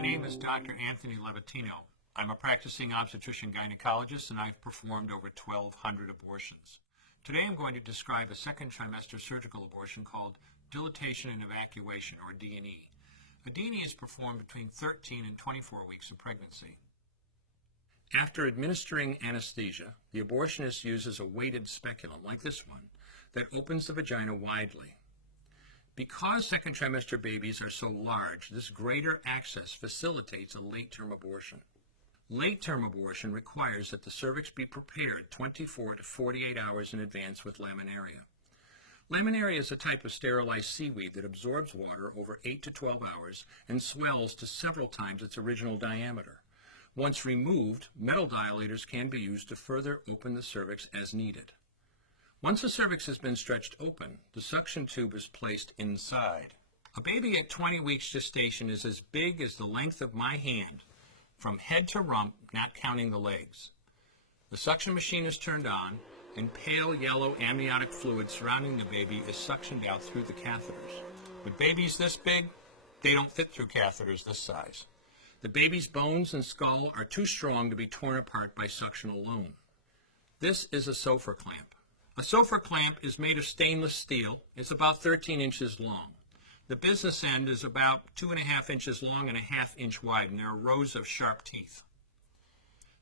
My name is Dr. Anthony Levatino. I'm a practicing obstetrician-gynecologist, and I've performed over 1,200 abortions. Today I'm going to describe a second trimester surgical abortion called dilatation and evacuation, or D&E. A D&E is performed between 13 and 24 weeks of pregnancy. After administering anesthesia, the abortionist uses a weighted speculum, like this one, that opens the vagina widely. Because second trimester babies are so large, this greater access facilitates a late-term abortion. Late-term abortion requires that the cervix be prepared 24 to 48 hours in advance with laminaria. Laminaria is a type of sterilized seaweed that absorbs water over 8 to 12 hours and swells to several times its original diameter. Once removed, metal dilators can be used to further open the cervix as needed. Once the cervix has been stretched open, the suction tube is placed inside. A baby at 20 weeks gestation is as big as the length of my hand, from head to rump, not counting the legs. The suction machine is turned on, and pale yellow amniotic fluid surrounding the baby is suctioned out through the catheters. With babies this big, they don't fit through catheters this size. The baby's bones and skull are too strong to be torn apart by suction alone. This is a Sofer clamp. A Sofer clamp is made of stainless steel. It's about 13 inches long. The business end is about 2.5 inches long and 1/2 inch wide, and there are rows of sharp teeth.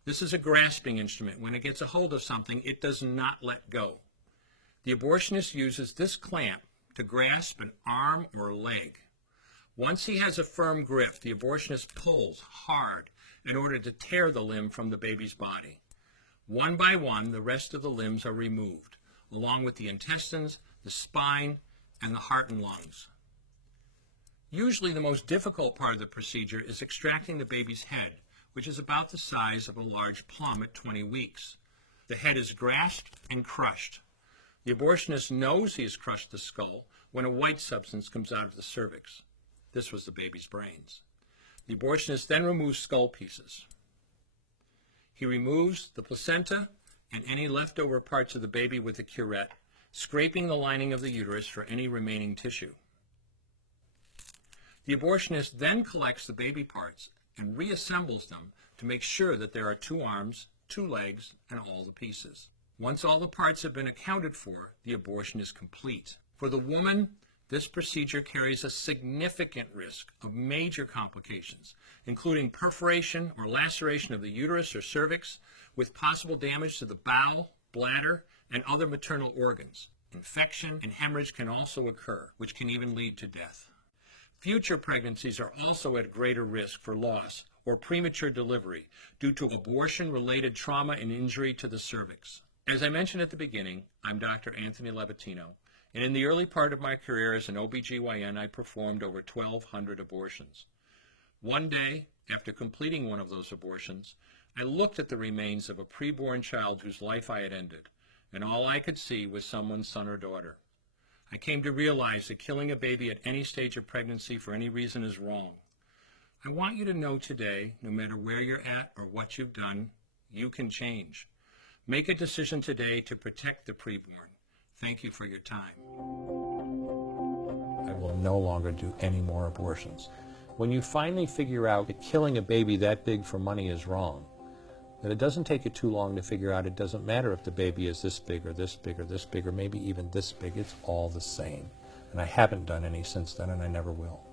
This is a grasping instrument. When it gets a hold of something, it does not let go. The abortionist uses this clamp to grasp an arm or leg. Once he has a firm grip, the abortionist pulls hard in order to tear the limb from the baby's body. One by one, the rest of the limbs are removed, along with the intestines, the spine, and the heart and lungs. Usually the most difficult part of the procedure is extracting the baby's head, which is about the size of a large plum at 20 weeks. The head is grasped and crushed. The abortionist knows he has crushed the skull when a white substance comes out of the cervix. This was the baby's brains. The abortionist then removes skull pieces. He removes the placenta and any leftover parts of the baby with a curette, scraping the lining of the uterus for any remaining tissue. The abortionist then collects the baby parts and reassembles them to make sure that there are 2 arms, 2 legs, and all the pieces. Once all the parts have been accounted for, the abortion is complete. For the woman, this procedure carries a significant risk of major complications, including perforation or laceration of the uterus or cervix, with possible damage to the bowel, bladder, and other maternal organs. Infection and hemorrhage can also occur, which can even lead to death. Future pregnancies are also at greater risk for loss or premature delivery due to abortion-related trauma and injury to the cervix. As I mentioned at the beginning, I'm Dr. Anthony Levatino, and in the early part of my career as an OBGYN, I performed over 1,200 abortions. One day, after completing one of those abortions, I looked at the remains of a preborn child whose life I had ended, and all I could see was someone's son or daughter. I came to realize that killing a baby at any stage of pregnancy for any reason is wrong. I want you to know today, no matter where you're at or what you've done, you can change. Make a decision today to protect the preborn. Thank you for your time. I will no longer do any more abortions. When you finally figure out that killing a baby that big for money is wrong, that it doesn't take you too long to figure out it doesn't matter if the baby is this big or this big or this big or maybe even this big, it's all the same. And I haven't done any since then, and I never will.